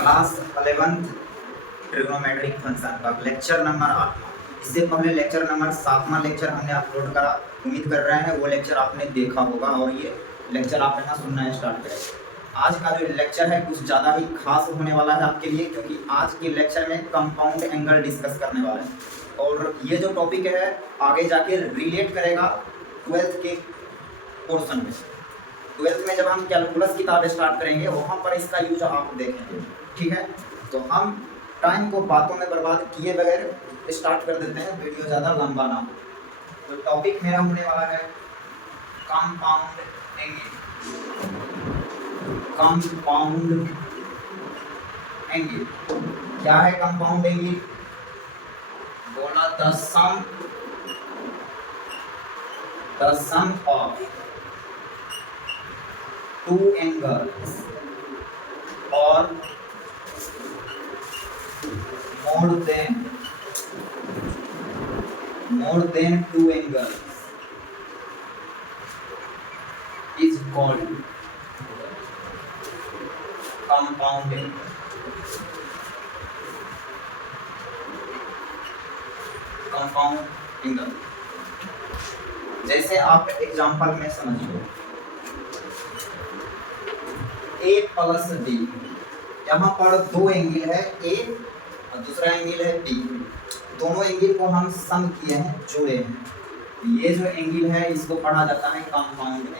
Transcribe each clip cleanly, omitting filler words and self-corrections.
Class 11th trigonometric function का lecture number 8। इससे पहले लेक्चर नंबर 7वां लेक्चर हमने अपलोड करा। उम्मीद कर रहे हैं वो लेक्चर आपने देखा होगा और ये लेक्चर आप यहाँ सुनना स्टार्ट करें। आज का जो लेक्चर है कुछ ज़्यादा ही खास होने वाला है आपके लिए, क्योंकि आज के लेक्चर में कंपाउंड एंगल डिस्कस करने वाले हैं और ये जो टॉपिक है आगे जाके रिलेट करेगा 12th के पोर्शन में। 12th में जब हम कैलकुलस किताब स्टार्ट करेंगे वहाँ पर इसका यूज आप देखेंगे, ठीक है। तो हम टाइम को बातों में बर्बाद किए बगैर स्टार्ट कर देते हैं, वीडियो ज़्यादा लंबा ना हो। तो टॉपिक मेरा होने वाला है कंपाउंड एंगल। कंपाउंड एंगल क्या है? कंपाउंड एंगल बोला the sum of two angles और more than two angles is called compound angle। Compound angle जैसे आप एग्जांपल में समझिए ए प्लस बी, यहाँ पर दो एंगल है ए और दूसरा एंगल है बी। दोनों एंगल को हम सम किए हैं, जोड़े हैं। ये जो एंगल है इसको पढ़ा जाता है कंपाउंड एंगल।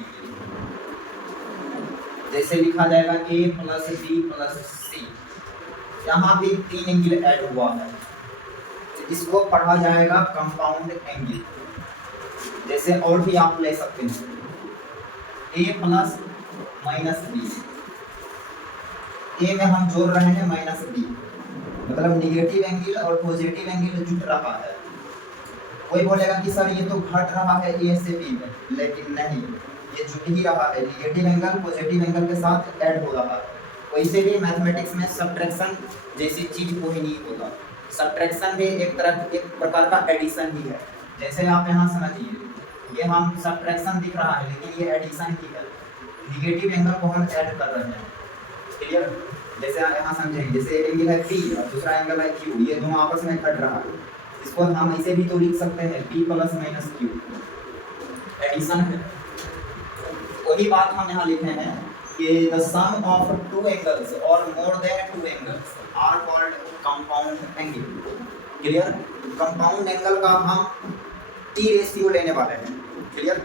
जैसे लिखा जाएगा a प्लस बी प्लस सी, यहाँ भी तीन एंगल ऐड हुआ है, तो इसको पढ़ा जाएगा कंपाउंड एंगल। जैसे और भी आप ले सकते हैं a प्लस माइनस बी, ए में हम जोड़ रहे हैं माइनस बी, मतलब निगेटिव एंगल और पॉजिटिव एंगल जुट रहा है। कोई बोलेगा कि सर ये तो घट रहा है ए से बी में, लेकिन नहीं, ये जुट ही रहा है। निगेटिव एंगल पॉजिटिव एंगल के साथ ऐड हो रहा है। वैसे भी मैथमेटिक्स में सब्ट्रैक्शन जैसी चीज कोई नहीं होता। सब्ट्रैक्शन भी एक प्रकार का एडिशन ही है। जैसे आप यहाँ समझिए, ये हम सब्ट्रैक्शन दिख रहा है लेकिन ये एडिशन ही है। निगेटिव एंगल को हम ऐड कर रहे हैं, क्लियर। जैसे आप यहाँ समझेंगे, जैसे एक एंगल है P और दूसरा एंगल है Q, ये दोनों आपस में कट रहा है। इसको हम ऐसे भी तो लिख सकते हैं P plus minus Q, addition है। वही बात हम यहाँ लिखे हैं कि the sum of two angles और more than two angles are called compound angle, clear. Compound angle का हम T रेशियो लेने वाले हैं, क्लियर।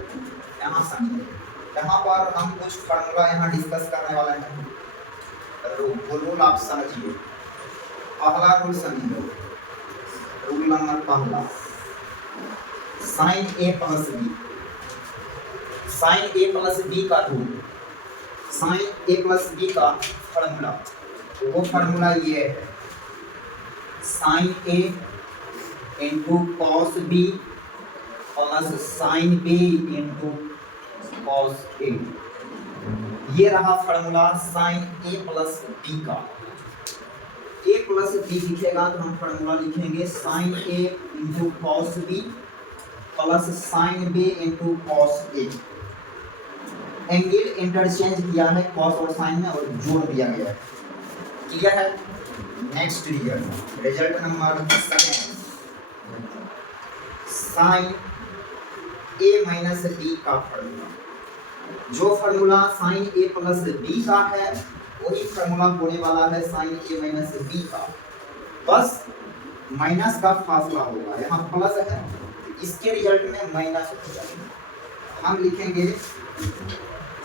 यहाँ समझिए, यहाँ पर हम कुछ फार्मूला यहाँ डिस्कस करने वाले हैं। रूल आप समझिए। पहला रूल समझिए, रूल नंबर पहला, sine A plus B. Sine A plus B का rule, sine A plus B का फॉर्मूला, वो फॉर्मूला ये है, sine A into cos B plus sine B into cos A. ये रहा formula sine A plus B का। A plus B लिखेगा तो हम फॉर्मूला लिखेंगे sine A into cos B plus sine B into cos A. Angle interchange किया है cos और साइन में और जोड़ दिया गया है, क्लियर है। Next result number second, sine A minus B का फॉर्मूला। जो formula sine A plus B का है वही फॉर्मूला होने वाला है साइन ए माइनस बी का, बस माइनस का फासला होगा। यहाँ प्लस है, इसके रिजल्ट में माइनस हो जाएगा। हम लिखेंगे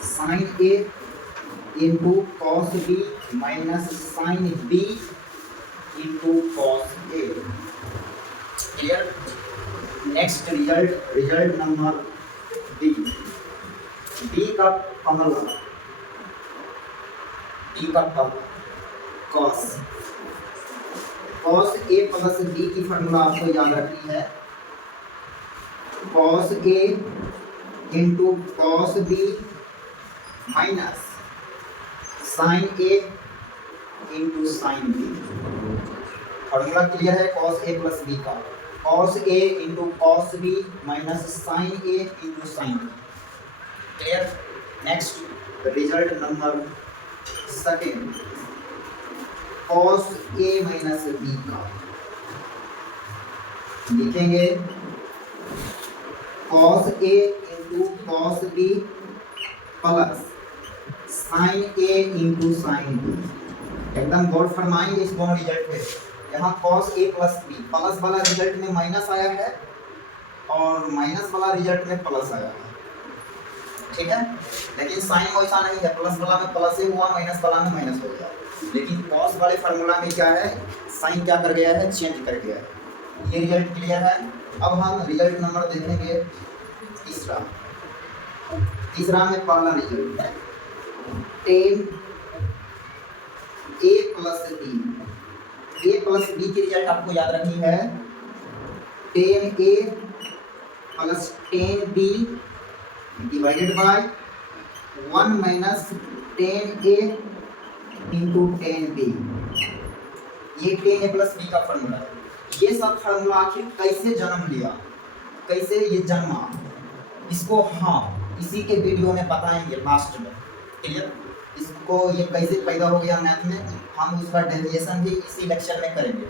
sine A into cos B minus sine B into cos A, clear. Next result number B. B का फॉर्मूला, बी का cos, cos A plus B की फॉर्मूला आपको याद रखनी है, cos A into cos B minus sine A into sine B. Formula clear है cos A plus B का, cos A into cos B minus sine A into sine B, clear. Next result number second, cos A minus B का लिखेंगे cos A into cos B plus sine A into sine B. एकदम गौर फरमाएंगे इस दोनों result पे। यहाँ cos A plus B, plus वाला रिजल्ट में माइनस आया है और माइनस वाला रिजल्ट में प्लस आया है, ठीक है। लेकिन साइन वैसा नहीं है, प्लस वाला में प्लस ही हुआ, माइनस वाला में माइनस हो गया। लेकिन कॉस वाले फार्मूला में क्या है, साइन क्या कर गया है, चेंज कर गया है। ये रिजल्ट क्लियर है। अब हम रिजल्ट नंबर देखेंगे तीसरा में पहला रिजल्ट है tan A plus B. A plus B की रिजल्ट आपको याद रखनी है, tan A plus tan B divided by 1 minus tan A into tan B. ये टेन ए प्लस बी का फॉर्मूला है। ये सब फार्मूला आखिर कैसे जन्म लिया, कैसे ये जन्मा, इसको हाँ इसी के वीडियो में बताएंगे लास्ट में, क्लियर। इसको ये कैसे पैदा हो गया मैथ में, हम उसका डेरिवेशन भी इसी लेक्चर में करेंगे।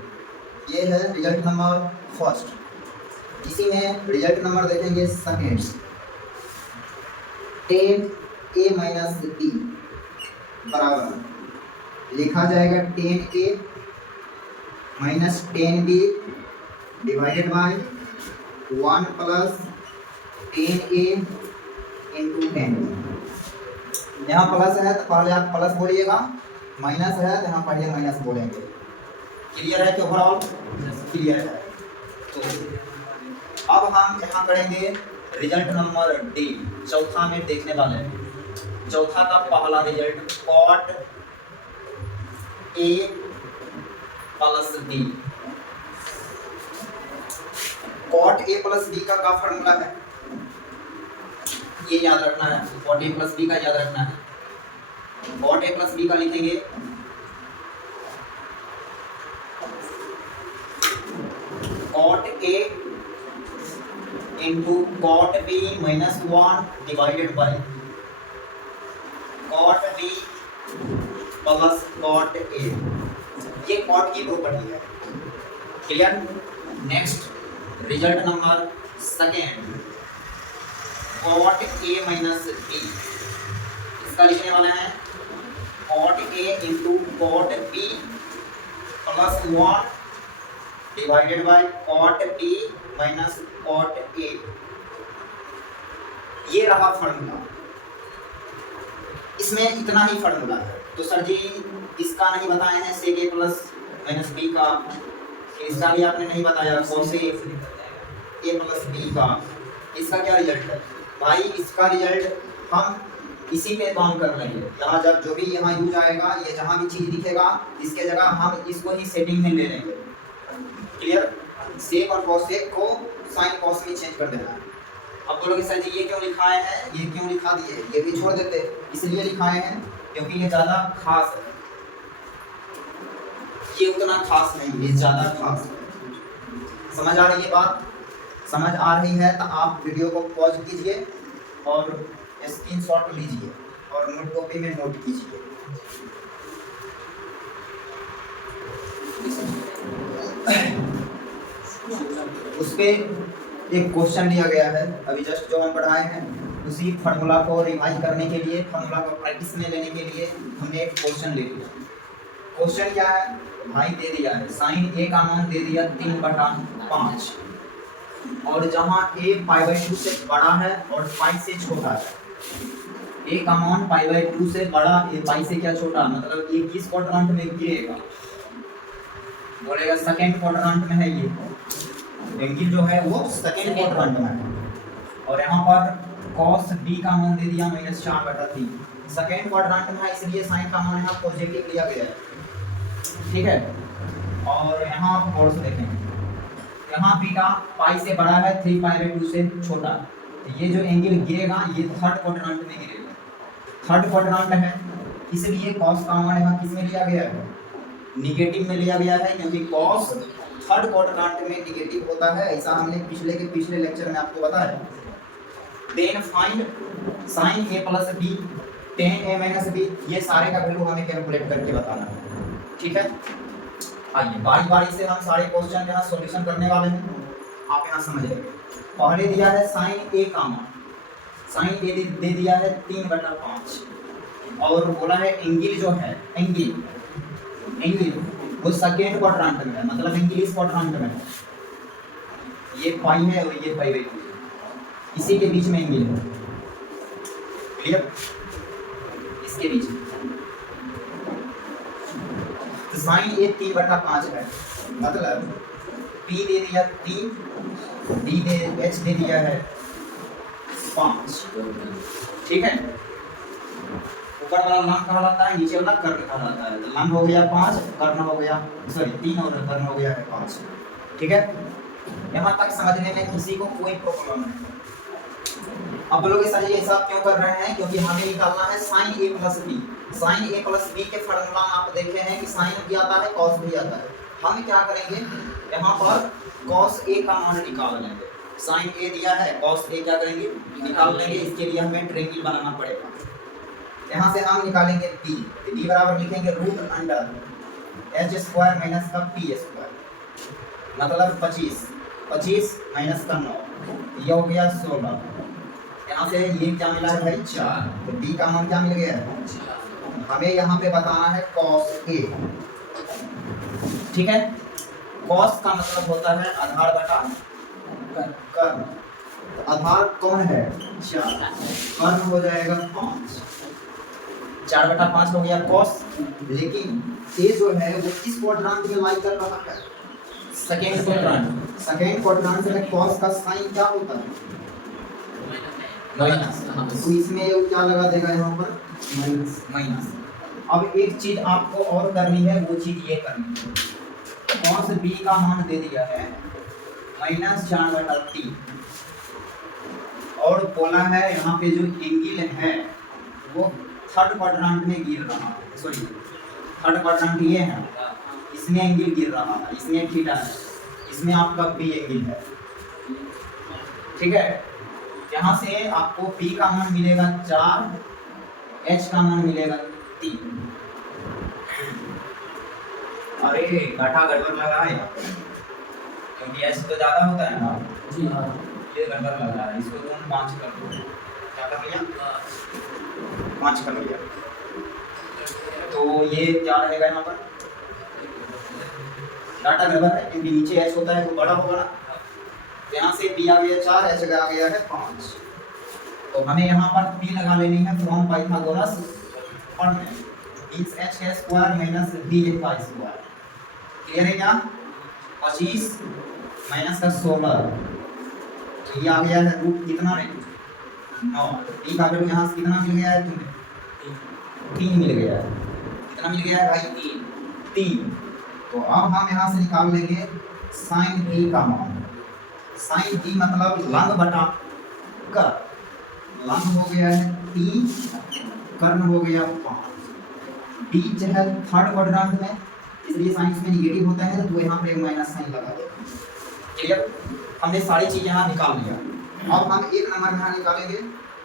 ये है रिजल्ट नंबर फर्स्ट। इसी में रिजल्ट नंबर देखेंगे second, tan A minus B बराबर लिखा जाएगा tan A minus tan B divided by 1 plus tan A into tan B. यहाँ प्लस है तो पहले आप प्लस बोलिएगा, माइनस है तो यहाँ पहले माइनस बोलेंगे। क्लियर है कि ओवरऑल क्लियर है। तो अब हम यहाँ करेंगे रिजल्ट नंबर डी, चौथा में देखने वाले हैं। चौथा का पहला result cot A plus B. Cot A plus B का फॉर्मूला है, ये याद रखना है। कॉट ए प्लस बी का याद रखना है। कॉट ए प्लस बी का लिखेंगे cot A into cot B minus 1 divided by cot B plus cot A. ये कॉट की प्रॉपर्टी है, clear. Next result number second cot A minus B. इसका लिखने वाला है cot A into cot B plus 1 divided by cot B minus cot A. ये रहा formula, इसमें इतना ही फॉर्मूला है। तो सर जी इसका नहीं बताए हैं सेक ए प्लस माइनस बी का, इसका भी आपने नहीं बताया कॉस ए प्लस बी का। इसका क्या रिजल्ट है भाई, इसका रिजल्ट हम इसी पे काम कर रहे हैं। यहाँ जब जो भी यहाँ यूज आएगा, ये जहाँ भी चीज़ दिखेगा इसके जगह हम इसको ही सेटिंग में ले लेंगे, क्लियर। सेक और कॉसेक को साइन कॉस में चेंज कर देना है। अब बोलोगे सर जी ये क्यों लिखाए हैं, ये क्यों लिखा दिए, ये भी छोड़ देते। इसलिए लिखाए हैं क्योंकि ये ज़्यादा खास है, ये उतना खास नहीं, ये ज़्यादा खास है। समझ आ रही है बात? समझ आ रही है तो आप वीडियो को पॉज कीजिए और स्क्रीनशॉट लीजिए और नोट कॉपी में नोट कीजिए। उस पे एक क्वेश्चन लिया गया है, अभी जस्ट जो हम पढ़ाए हैं उसी फार्मूला को रिवाइज करने के लिए, फार्मूला को प्रैक्टिस में लेने के लिए हमने एक क्वेश्चन ले लिया। क्वेश्चन क्या है भाई, दे दिया है साइन ए का मान दे दिया 3/5 और जहाँ a π/2 से बड़ा है और पाई से छोटा है। a का मान π/2 से बड़ा, a पाई से क्या छोटा, मतलब ये किस क्वाड्रेंट में गिरेगा, बोलेगा सेकंड क्वाड्रेंट में है। ये एंगल जो है वो सेकंड क्वाड्रेंट में है और यहाँ पर cos b का मान दे दिया -4/3। सेकंड क्वाड्रेंट में है इसलिए साइन का मान यहाँ पॉजिटिव लिया गया है, ठीक है। और यहाँ आप गौर से देखेंगे, यहाँ बीटा पाई से बड़ा है, 3π/2 से छोटा। तो ये जो एंगल गिरेगा ये थर्ड क्वाड्रेंट में गिरेगा, थर्ड क्वाड्रेंट है इसलिए cos का मान यहाँ किस में लिया गया है, निगेटिव में लिया गया है, क्योंकि cos थर्ड क्वाड्रेंट में निगेटिव होता है। ऐसा हमने पिछले लेक्चर में आपको बताया। Then find sin a plus b tan a minus b, ये सारे का वैल्यू हमें कैलकुलेट करके बताना है। ठीक है, आइए बारी बारी से हम सारे क्वेश्चन यहाँ सॉल्यूशन करने वाले हैं, आप यहाँ समझिए। पहले दिया है साइन ए का मान, साइन ए दे दिया है 3/5 और बोला है एंगल जो है एंगल वो सेकेंड क्वाड्रेंट में है, मतलब एंगल इस क्वाड्रेंट में है, ये पाई है और ये पाई है, इसी के बीच में एंगल है, क्लियर, इसके बीच में। तो साइन ए 3/5 है, मतलब P दे दिया 3, D दे H दे दिया है 5, ठीक है। ऊपर वाला लंब कहलाता है, नीचे वाला कर्ण कहलाता है। तो लंब हो गया 5, कर्ण हो गया 3 और कर्ण हो गया है 5, ठीक है। यहाँ तक समझने में किसी को कोई प्रॉब्लम नहीं। अब लोग सर ये हिसाब क्यों कर रहे हैं, क्योंकि हमें निकालना है sine A plus B. Sine A plus B के फॉर्मूला आप देखे हैं कि साइन भी आता है कॉस भी आता है। हम क्या करेंगे, यहाँ पर कॉस ए का मान निकाल लेंगे, साइन ए दिया है कॉस ए क्या करेंगे निकाल लेंगे। इसके लिए हमें ट्रायंगल बनाना पड़ेगा। यहाँ से हम निकालेंगे b, b बराबर लिखेंगे √h² माइनस का p², मतलब 25 माइनस का 9, ये हो गया 16। यहाँ से ये क्या मिला है भाई 4, तो b का मान क्या मिल गया है, हमें यहाँ पे बताना है cos a, ठीक है। cos का मतलब होता है आधार बटा कर्ण, आधार कौन है 4, कर्ण हो जाएगा 5, 4/5 हो गया cos। लेकिन ये जो है वो किस क्वाड्रेंट में लाई कर रहा है, सेकेंड क्वाड्रेंट। सेकेंड क्वाड्रेंट में cos का साइन क्या होता है माइनस, तो इसमें ये क्या लगा देगा यहाँ पर माइनस। अब एक चीज आपको और करनी है, वो चीज ये करनी है, cos b का मान दे दिया है -4/3 और बोला है यहाँ पे जो एंगल है वो थर्ड क्वाड्रेंट में गिर रहा है, सॉरी थर्ड क्वाड्रेंट ये है, इसमें एंगल गिर रहा है, इसमें थीटा है, इसमें आपका बी एंगल है, ठीक है। यहाँ से आपको p का मान मिलेगा 4, h का मान मिलेगा 3। अरे घाटा गड़बड़ लगा है क्योंकि h तो ज्यादा होता है ना जी, हाँ ये गड़बड़ लग रहा है, इसको तुम 5 कर दो, क्या कर लिया 5 कर लिया, तो ये क्या रहेगा यहाँ पर डाटा गड़बड़ है क्योंकि नीचे h होता है तो बड़ा होगा ना। यहाँ से p आ गया 4, h आ गया है 5, तो हमें यहाँ पर p लगा लेनी है from Pythagoras formula, means h का स्क्वायर माइनस b का स्क्वायर, क्लियर है क्या। 25 माइनस का 16, तो ये आ गया है रूट कितना है 9, p का वैल्यू यहाँ से कितना मिल गया है तुम्हें 3 मिल गया है, कितना मिल गया है भाई 3। तो अब हम यहाँ से निकाल लेंगे साइन b का मान, साइन b मतलब लंब बटा कर्ण, लंब हो गया है 3, कर्ण हो गया 5, b जो है थर्ड क्वाड्रेंट में, इसलिए साइन में नेगेटिव होता है तो यहाँ पे माइनस साइन लगा दो, क्लियर। हमने सारी चीज यहाँ निकाल लिया। अब हम एक नंबर में यहाँ निकालेंगे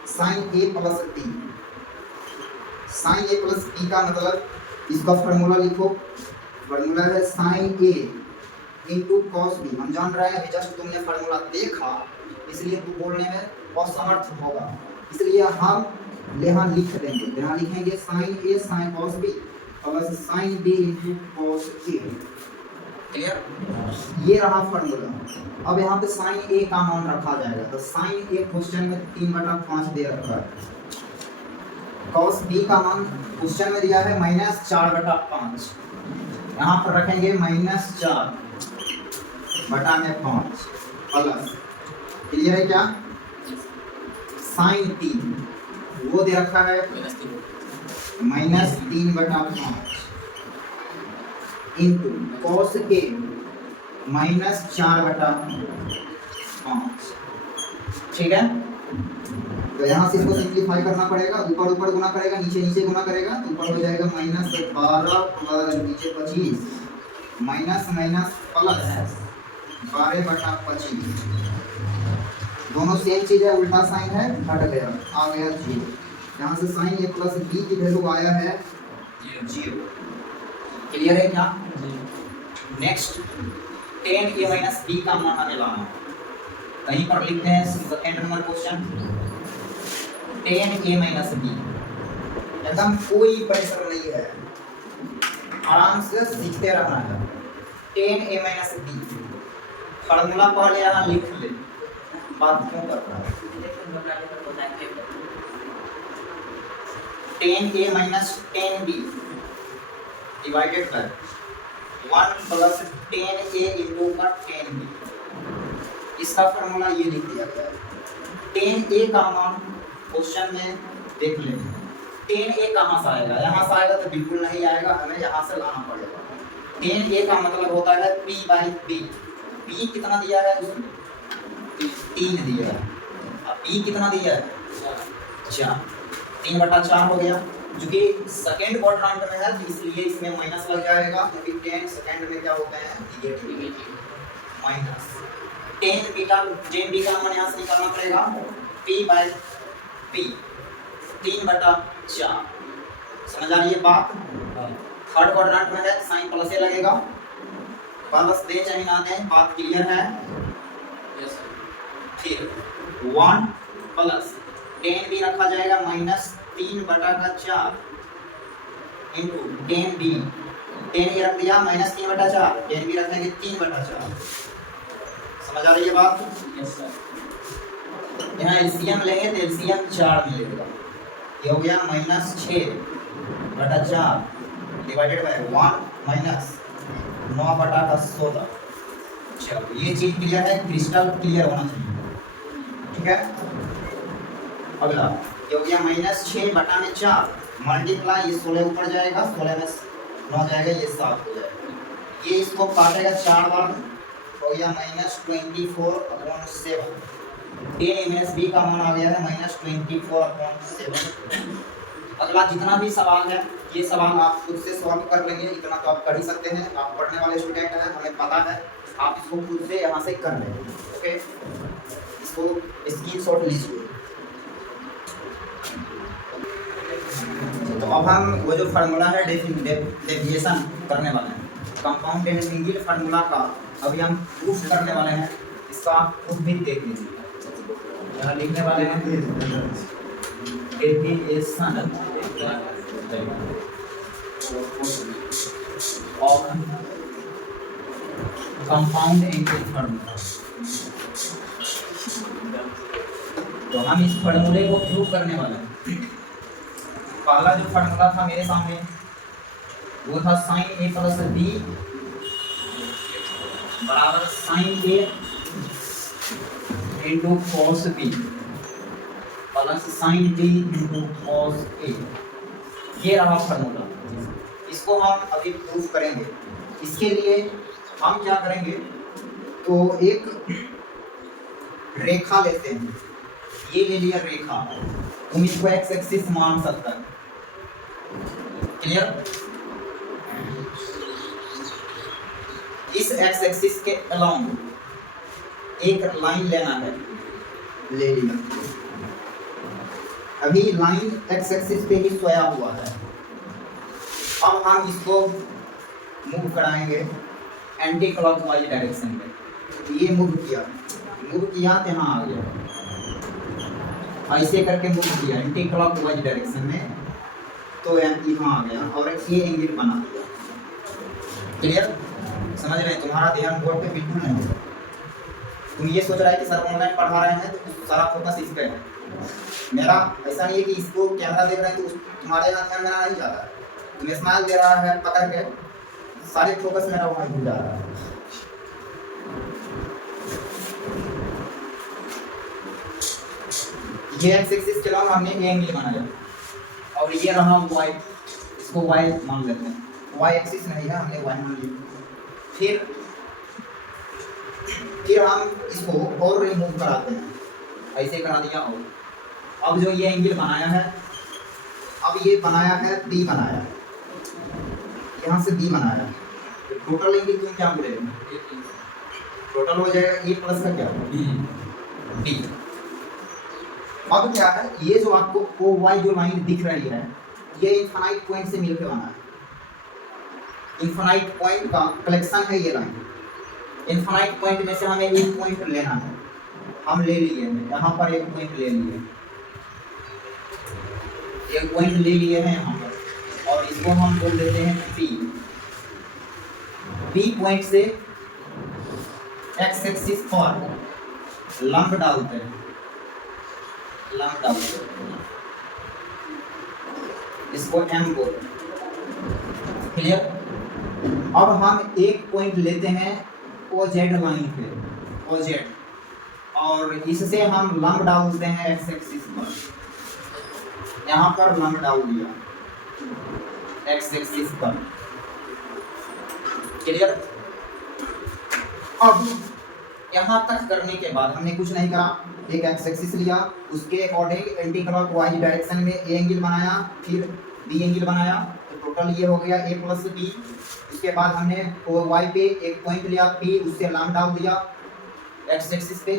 sine a plus b। Sine a plus b का मतलब इसका फॉर्मूला लिखो, फॉर्मूला है sine a into cos b। हम जान रहे हैं अभी जस्ट तुमने फॉर्मूला देखा इसलिए तू बोलने में असमर्थ होगा, इसलिए हम यहाँ लिख देंगे, यहाँ लिखेंगे sine a sine cos b plus sine b into cos a, clear. ये रहा फॉर्मूला। अब यहाँ पे साइन a का मान रखा जाएगा, तो साइन a क्वेश्चन में 3/5 दे रखा है, कॉस b का मान क्वेश्चन में दिया है -4/5, यहाँ पर रखेंगे -4/5 प्लस, क्लियर है क्या, साइन 3 वो दे रखा है -3/5 इंटू कॉस a -4/5, ठीक है। तो यहाँ से इसको सिंप्लीफाई करना पड़ेगा, ऊपर ऊपर गुना करेगा, नीचे नीचे गुना करेगा, तो ऊपर हो जाएगा -12 प्लस नीचे 25 माइनस माइनस प्लस 12/25, दोनों सेम चीज है, उल्टा साइन है, हट गया, आ गया 0। यहाँ से साइन a प्लस b की वैल्यू आया है 0, क्लियर है क्या? नेक्स्ट 10a माइनस b का मान हमें लाना है। कहीं पर लिखते हैं second number question 10a minus b। एकदम कोई प्रेशर नहीं है, आराम से सीखते रहना है। 10a माइनस b फार्मूला पहले यहाँ लिख ले, बात क्यों कर रहा है? 10a minus 10b divided by 1 plus 10a into का 10b। इसका फार्मूला ये लिख दिया गया है। 10a का मान क्वेश्चन में देख लेंगे। 10a कहाँ से आएगा? यहाँ से आएगा तो बिल्कुल नहीं आएगा, हमें यहाँ से लाना पड़ेगा। 10a का मतलब होता है p बाई b। p कितना दिया है उसमें? 3 दिया है। अब p कितना दिया है? 4। 3/4 हो गया। क्योंकि सेकंड क्वाड्रेंट में है तो इसलिए इसमें माइनस लग जाएगा, क्योंकि 10 सेकंड में क्या होते हैं? नेगेटिव। माइनस 10 बीटा 10 b का मान यहाँ से निकालना पड़ेगा p बाई b 3/4। समझ आ रही है बात? थर्ड क्वाड्रेंट में है साइन प्लस ए लगेगा, प्लस दे चाहे ना दे, बात क्लियर है? यस। फिर 1 प्लस 10 भी रखा जाएगा माइनस 3/4 इंटू 10 b 10 ये रख दिया माइनस 3/4, 10 भी रखेंगे 3/4। समझ आ रही है बात? Yes sir. यहाँ एलसीएम लेंगे तो एलसीएम 4 मिलेगा। ये हो गया माइनस 6/4 डिवाइडेड बाय 1 माइनस 9/16। चलो ये चीज क्लियर है, क्रिस्टल क्लियर होना चाहिए, ठीक है? अगला ये हो गया माइनस 6/4 मल्टीप्लाई, ये 16 ऊपर जाएगा, 16 में 9 जाएगा, ये 7 हो जाएगा। ये इसको काटेगा 4 बार, हो गया माइनस 24/7। 10 माइनस b का मान आ गया है माइनस 24/7। अगला जितना भी सवाल है ये सवाल आप खुद से सॉल्व कर लेंगे, इतना तो आप कर ही सकते हैं। आप पढ़ने वाले स्टूडेंट हैं, हमें पता है, आप इसको खुद से यहाँ से कर लेंगे। ओके, इसको स्क्रीनशॉट लीजिए। तो अब हम वो जो फार्मूला है डेफिनेशन करने वाले हैं, कंपाउंड एंड सिंगल फार्मूला का अभी हम प्रूफ करने वाले हैं। इसका प्रूफ भी देख लीजिए। यहाँ लिखने वाले हैं definition of compound and formula. तो हम इस फार्मूले को प्रूव करने वाले हैं। पहला जो फार्मूला था मेरे सामने वो था sin a प्लस b बराबर sin a into cos b plus sin b into cos a। ये रहा फार्मूला, इसको हम अभी प्रूफ करेंगे। इसके लिए हम क्या करेंगे, तो एक रेखा लेते हैं। ये ले लिया रेखा, तुम इसको एक्स एक्सिस मान सकता है। क्लियर? इस एक्स एक्सिस के अलोंग एक लाइन लेना है, ले लिया। अभी लाइन एक्स एक्सिस पे ही सोया हुआ है। अब हम इसको मूव कराएंगे एंटी क्लॉकवाइज डायरेक्शन में। ये मूव किया तो यहाँ आ गया, ऐसे करके मूव किया एंटी क्लॉकवाइज डायरेक्शन में, तो यहाँ आ गया और ये एंगल बना दिया। क्लियर? समझ रहे हैं? तुम्हारा ध्यान बोर्ड पे बिल्कुल नहीं होगा। तुम ये सोच रहा है कि सर ऑनलाइन पढ़ा रहे हैं तो सारा फोकस इस पे है। मेरा ऐसा नहीं है कि इसको कैमरा देख रहे हैं तो तुम्हारे यहाँ ध्यान मेरा नहीं जा रहा है। तुम स्माइल दे रहा है पकड़ के, सारे फोकस मेरा वहाँ भूल जा रहा है। ये एक्स एक्सिस के अलावा हमने ए एंगल बनाया और ये रहा वाई, इसको वाई मान लेते हैं। वाई एक्सिस नहीं है, हमने वाई मान लिया। फिर हम इसको और रिमूव कराते हैं, ऐसे करा दिया। और अब जो ये एंगल बनाया है, अब ये बनाया है बी बनाया, यहाँ से बी बनाया, टोटल एंगल तुम क्या बोलेगे? टोटल हो जाएगा ए प्लस का क्या बी। अब क्या है, ये जो आपको ओ वाई जो लाइन दिख रही है, ये इनफाइनाइट पॉइंट से मिलकर बना है। इन्फिनाइट पॉइंट का कलेक्शन है ये लाइन। इन्फिनाइट पॉइंट में से हमें एक पॉइंट लेना है, हम ले लिए हैं यहाँ पर, एक पॉइंट ले लिए, एक पॉइंट ले लिए हैं यहाँ पर, और इसको हम बोल देते हैं P। P पॉइंट से एक्स एक्सिस पर लंब डालते हैं, लंब डालते हैं, इसको M बोलते हैं। क्लियर? अब हम एक पॉइंट लेते हैं OZ लाइन पे, OZ, और इससे हम लंब डालते हैं एक्स एक्सिस पर, यहाँ पर लंब डाल दिया एक्स एक्सिस पर। क्लियर? अब यहाँ तक करने के बाद हमने कुछ नहीं करा, एक एक्स एक्सिस लिया, उसके अकॉर्डिंग एंटी क्लॉकवाइज डायरेक्शन में ए एंगल बनाया, फिर बी एंगल बनाया, तो टोटल ये हो गया a प्लस बी। उसके बाद हमने वाई पे एक पॉइंट लिया P, उससे लंब डाल दिया एक्स एक्सिस पे,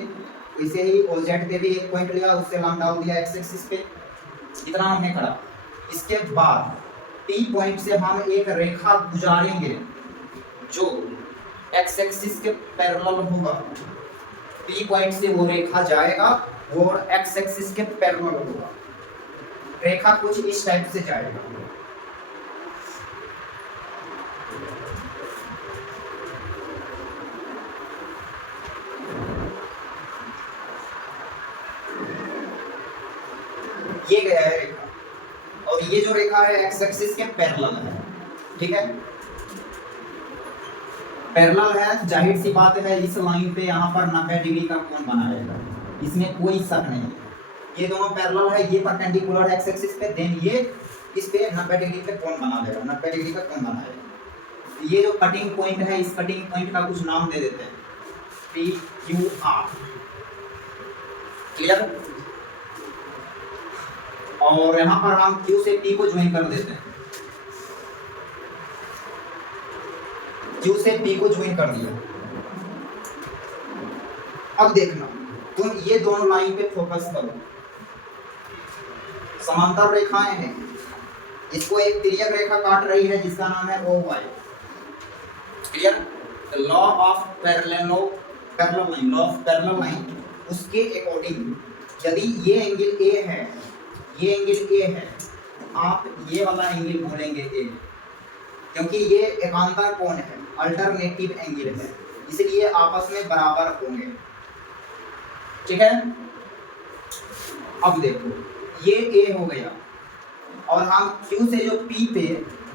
वैसे ही OZ पे भी एक पॉइंट लिया, उससे लंब डाल दिया एक्स एक्सिस पे। इतना हमने करा। इसके बाद P पॉइंट से हम एक रेखा गुजारेंगे जो एक्स एक्सिस के पैरेलल होगा। P पॉइंट से वो रेखा जाएगा और एक्स एक्सिस के पैरेलल होगा। रेखा कुछ इस टाइप से जाएगा। ये गया है रेखा, और ये जो रेखा है एक्स एक्सिस के पैरेलल है। ठीक है, पैरेलल है, जाहिर सी बात है इस लाइन पे यहाँ पर 90 डिग्री का कोण बना रहेगा, इसमें कोई शक नहीं है। ये दोनों पैरेलल है, ये परपेंडिकुलर है एक्स एक्सिस पे, देन ये इस पे 90 डिग्री पे कोण बना देगा, 90 डिग्री का कोण बनाएगा। ये जो कटिंग पॉइंट है, इस कटिंग पॉइंट का कुछ नाम दे देते हैं, P Q R। क्लियर? और यहाँ पर हम Q से P को ज्वाइन कर देते हैं, Q से P को ज्वाइन कर दिया। अब देखना, तुम ये दोनों लाइन पे फोकस करो, समांतर रेखाएं हैं, इसको एक तिर्यक रेखा काट रही है जिसका नाम है OY। Clear? Law of parallel line, law of parallel line, उसके अकॉर्डिंग यदि ये एंगल A है, ये एंगल A है, आप ये वाला एंगल बोलेंगे A, क्योंकि ये एकांतर कोण है, अल्टरनेटिव एंगल है, इसलिए आपस में बराबर होंगे। ठीक है? अब देखो, ये A हो गया, और हम Q से जो P पे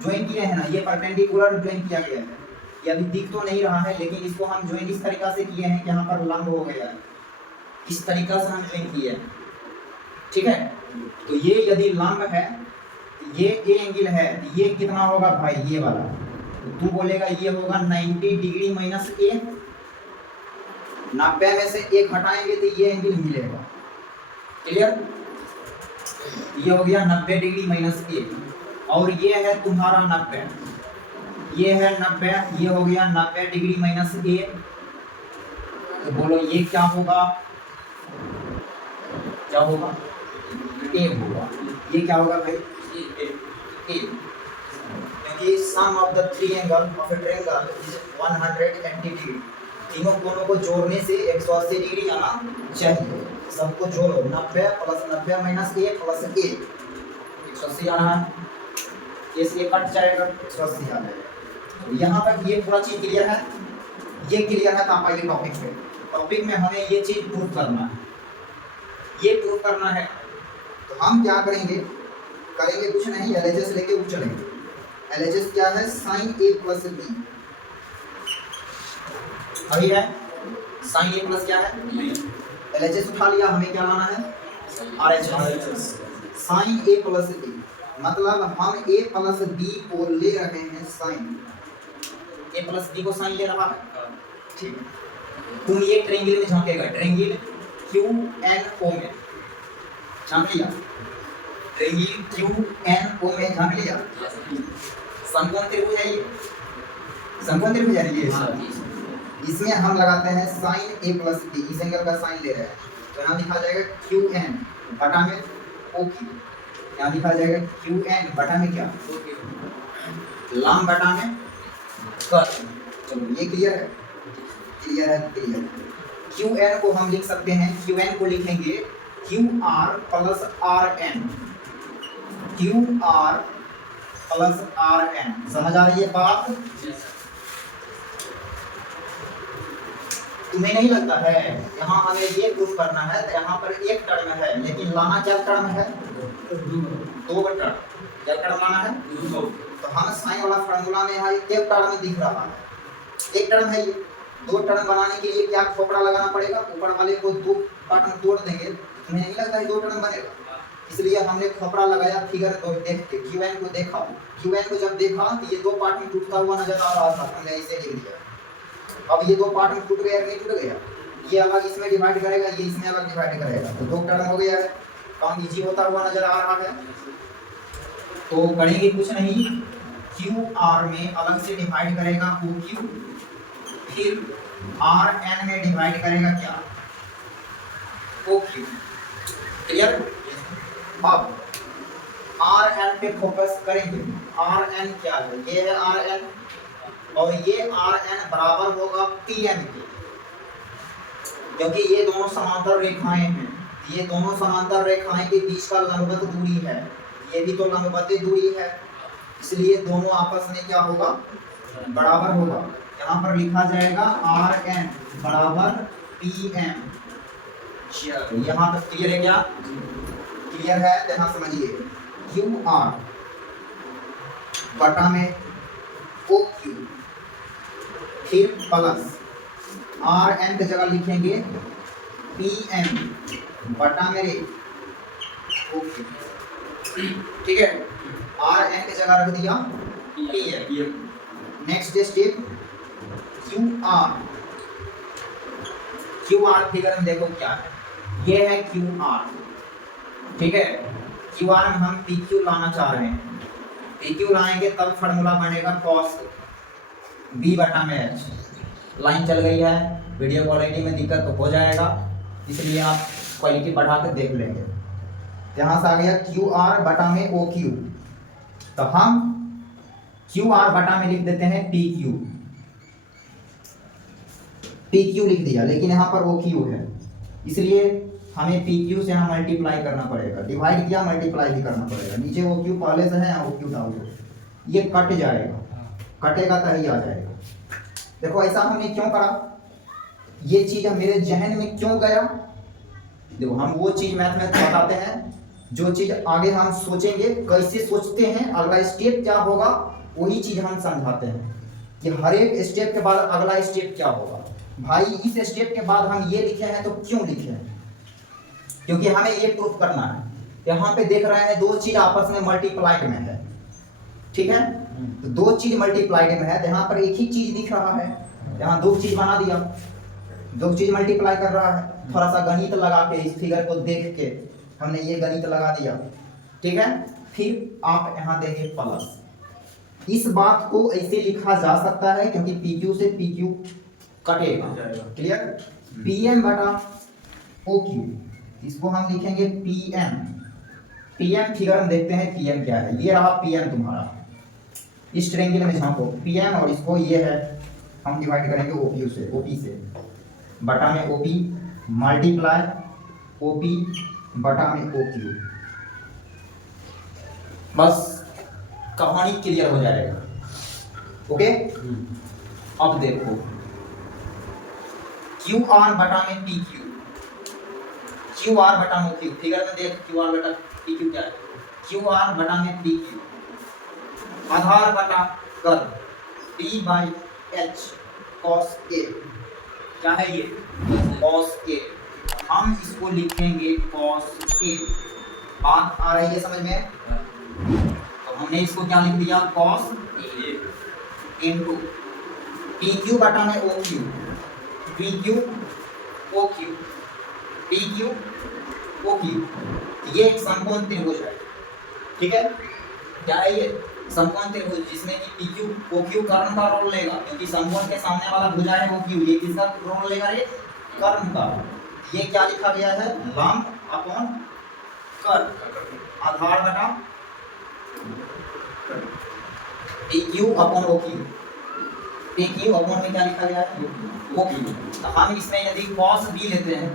ज्वाइन किए हैं ना, ये परपेंडिकुलर ज्वाइन किया गया है। ये अभी दिख तो नहीं रहा है, लेकिन इसको हम ज्वाइन इस तरीका से किए हैं कि यहाँ पर लंब हो गया है, इस तरीका से हम ज्वाइन किए हैं। ठीक है, तो ये यदि लंब है, ये A एंगल है, ये कितना होगा भाई, ये वाला, तो तू बोलेगा ये होगा 90 डिग्री माइनस A। 90 में से 1 हटाएंगे तो ये एंगल मिलेगा। क्लियर? ये हो गया 90 डिग्री माइनस A, और ये है तुम्हारा 90, ये है 90, ये हो गया 90 डिग्री माइनस A। तो बोलो ये क्या होगा, क्या होगा, A होगा। ये क्या होगा भाई, A, क्योंकि sum of the three angle of a triangle is 180 degree. तीनों कोणों को जोड़ने से 180 डिग्री आना चाहिए। सबको जोड़ो, 90 plus 90 minus A plus A, 180 आ रहा है, ये कट जाएगा, 180 आ जाएगा। यहाँ तक ये पूरा चीज क्लियर है, ये क्लियर है। तो आप आइए टॉपिक पे। टॉपिक में हमें ये चीज प्रूव करना है, ये प्रूव करना है। तो हम क्या करेंगे, करेंगे कुछ नहीं, LHS लेके ऊपर चलेंगे। LHS क्या है, साइन A प्लस B। अभी है साइन A प्लस क्या है, LHS उठा लिया, हमें क्या लाना है, RHS। Sine A plus B मतलब हम A प्लस B को ले रहे हैं साइन, A प्लस B को साइन ले रहा है। ठीक, तुम ये ट्रायंगल में झांकेगा, ट्रायंगल QNO में झांक लिया, ट्रायंगल QNO में झांक लिया। समकोण त्रिभुज है ये, समकोण त्रिभुज है ये। इसमें हम लगाते हैं साइन A प्लस B, इस एंगल का साइन ले रहे हैं, तो यहाँ लिखा जाएगा QN बटा में OQ। यहाँ लिखा जाएगा QN बटा में क्या, लंब बटा में कर। चलो ये क्लियर है, क्लियर है, क्लियर। क्यू एन को हम लिख सकते हैं, क्यू एन को लिखेंगे Q R plus R N, Q R plus R N. समझ आ रही है बात? तुम्हें नहीं लगता है यहाँ हमें ये प्रूफ करना है, तो यहाँ पर एक टर्म है लेकिन लाना क्या टर्म है? दो टर्म। क्या टर्म लाना है? तो हम साइन वाला फार्मूला में यहाँ एक टर्म दिख रहा है, एक टर्म है ये। दो टर्म बनाने के लिए क्या खोपड़ा लगाना पड़ेगा? ऊपर वाले को दो पार्ट में तोड़ देंगे, तुम्हें नहीं लगता है दो टर्म बनेगा? इसलिए हमने खोपड़ा लगाया फिगर को देख के, क्यूएन को देखा, क्यूएन को जब देखा तो ये दो पार्ट में टूटता हुआ नजर आ रहा था, हमने इसे लिख दिया। अब ये दो पार्ट में टूट गया, नहीं टूट गया? ये अलग इसमें डिवाइड करेगा, ये इसमें अलग डिवाइड करेगा, तो दो टर्म हो गया है। काम इजी होता हुआ नजर आ रहा है। तो करेंगे कुछ नहीं, क्यू आर में अलग से डिवाइड करेगा ओ क्यू, फिर आर एन में डिवाइड करेगा क्या? O Q. क्लियर? अब आर एन पे फोकस करेंगे। आर एन क्या है? ये है आर एन, और ये आर एन बराबर होगा पी एम के, क्योंकि ये दोनों समांतर रेखाएं हैं। ये दोनों समांतर रेखाएं के बीच का लंबवत दूरी है, ये भी तो लंबवत दूरी है, इसलिए दोनों आपस में क्या होगा? बराबर होगा। यहाँ पर लिखा जाएगा आर एन बराबर पी एम। यहाँ तक क्लियर है क्या? क्लियर है? यहाँ समझिए, क्यू आर बटा में ओ क्यू, फिर प्लस आर एन की जगह लिखेंगे पी एम बटा मेरे ओ क्यू। ठीक है, आर एन की जगह रख दिया P M. Next step Q R. Q R figure में देखो क्या है, ये है क्यू आर। ठीक है, क्यू आर में हम पी क्यू लाना चाह रहे हैं, पी क्यू लाएंगे तब फॉर्मूला बनेगा कॉस बी बटा में एच। लाइन चल गई है, वीडियो क्वालिटी में दिक्कत तो हो जाएगा, इसलिए आप क्वालिटी बढ़ा कर देख लेंगे। यहाँ से आ गया क्यू आर बटा में ओ क्यू, तो हम क्यू आर बटा में लिख देते हैं पी क्यू। पी क्यू लिख दिया, लेकिन यहाँ पर ओ क्यू है, इसलिए हमें पी क्यू से यहाँ मल्टीप्लाई करना पड़ेगा। डिवाइड किया, मल्टीप्लाई भी करना पड़ेगा। नीचे ओ क्यू पहले से है, यहाँ ओ क्यू डाल दो, ये कट जाएगा, कटेगा तो ही आ जाएगा। देखो ऐसा हमने क्यों करा, ये चीज मेरे जहन में क्यों गया? देखो हम वो चीज मैथ में बताते हैं जो चीज आगे हम सोचेंगे, कैसे सोचते हैं, अगला स्टेप क्या होगा, वही चीज हम समझाते हैं कि हर एक स्टेप के बाद अगला स्टेप क्या होगा। भाई इस स्टेप के बाद हम ये लिखे हैं तो क्यों लिखे हैं? क्योंकि हमें ये प्रूफ करना है। यहाँ पे देख रहे हैं दो चीज आपस में मल्टीप्लाइड में है, ठीक है, तो दो चीज मल्टीप्लाइड में है, तो यहाँ पर एक ही चीज दिख रहा है, यहाँ दो चीज बना दिया, दो चीज मल्टीप्लाई कर रहा है। थोड़ा सा गणित लगा के इस फिगर को देख के हमने ये गणित लगा दिया, ठीक है। फिर आप यहाँ देंगे प्लस। इस बात को ऐसे लिखा जा सकता है क्योंकि PQ से PQ कटेगा, क्लियर। PM बटा OQ, इसको हम लिखेंगे PM। PM फिगर हम देखते हैं PM क्या है, ये रहा PM तुम्हारा, इस ट्रायंगल में झांको PM, और इसको ये है हम डिवाइड करेंगे OQ से, OP से, बटा में OP मल्टीप्लाई OP बटा में OQ। बस कहानी क्लियर हो जाएगा, ओके। अब देखो QR बटा में PQ, QR बटा में OQ, फिगर में देख QR बटा PQ क्या है, QR बटा में PQ, आधार बटा कर P/H cos A, क्या है ये cos A, हम इसको लिखेंगे cos A। बात आ रही है समझ में? तो हमने इसको क्या लिख दिया, cos A इनटू PQ बटा में OQ, PQ OQ, PQ OQ, ये एक समकोण त्रिभुज है, ठीक है। क्या है ये? समकोण त्रिभुज, जिसमें कि PQ OQ कर्ण का रोल लेगा, क्योंकि समकोण के सामने वाला भुजा है OQ, ये किसका रोल लेगा? ये कर्ण का। ये क्या लिखा गया है, लंब अपॉन कर्ण, आधार बटा PQ upon OQ, P Q upon में क्या लिखा गया है वो क्यू। तो हम इसमें यदि cos b लेते हैं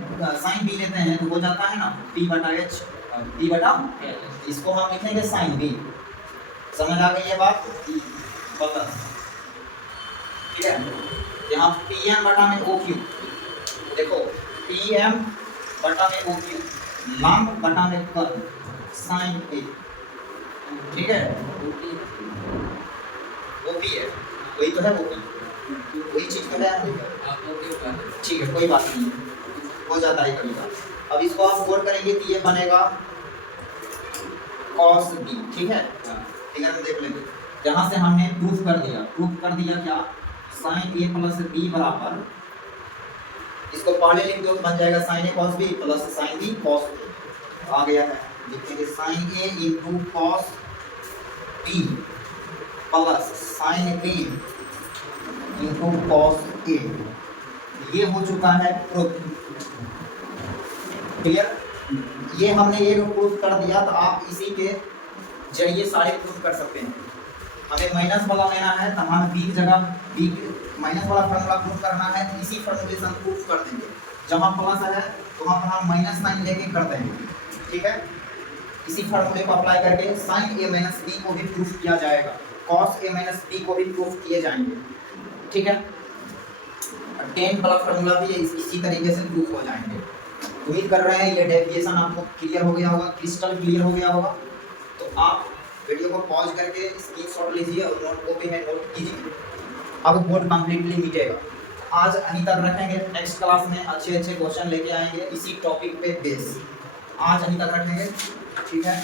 sin b लेते हैं तो हो जाता है ना p बटा h, p बटा इसको हम लिखेंगे sin b। समझ आ गई ये बात? बस ठीक है। यहाँ pm बटा में oq, देखो pm बटा में oq लंब बटा में कर्ल sin a, ठीक है वो भी है, वही तो है वो भी, वही चीज तो है। ठीक है कोई बात नहीं, हो जाता है कभी बार। अब इसको आप गौर करेंगे कि ये बनेगा cos b, ठीक है ठीक है। हम देख लेंगे जहां से हमने प्रूफ कर दिया क्या sin a प्लस b बराबर, इसको पहले लिख दो बन जाएगा sin a cos b plus sin b cos a, आ गया है। लिखेंगे sin a into cos b plus sin b into cos a, ये हो चुका है प्रूफ। क्लियर? ये हमने एक प्रूफ कर दिया, तो आप इसी के जरिए सारे प्रूफ कर सकते हैं। हमें माइनस वाला लेना है तो हम बी की जगह बी माइनस वाला फार्मूला प्रूफ करना है, तो इसी फार्मूले से हम प्रूफ कर देंगे। जहाँ प्लस है तो वहाँ पर हम माइनस साइन लेके कर देंगे, ठीक है। इसी फार्मूले को अप्लाई करके साइन ए माइनस बी को भी प्रूफ किया जाएगा, कॉस ए माइनस बी को भी प्रूफ किए जाएंगे, ठीक है। टेन वाला फार्मूला भी इसी तरीके से प्रूफ हो जाएंगे। उम्मीद कर रहे हैं ये डेफिनेशन आपको क्लियर हो गया होगा, क्रिस्टल क्लियर हो गया होगा। तो आप वीडियो को पॉज करके स्क्रीनशॉट लीजिए और नोट कॉपी में नोट कीजिए, अब बोर्ड कंप्लीटली मिटेगा। आज अभी तक रखेंगे, नेक्स्ट क्लास में अच्छे अच्छे क्वेश्चन लेके आएंगे इसी टॉपिक पे बेस। आज अभी तक रखेंगे, ठीक है।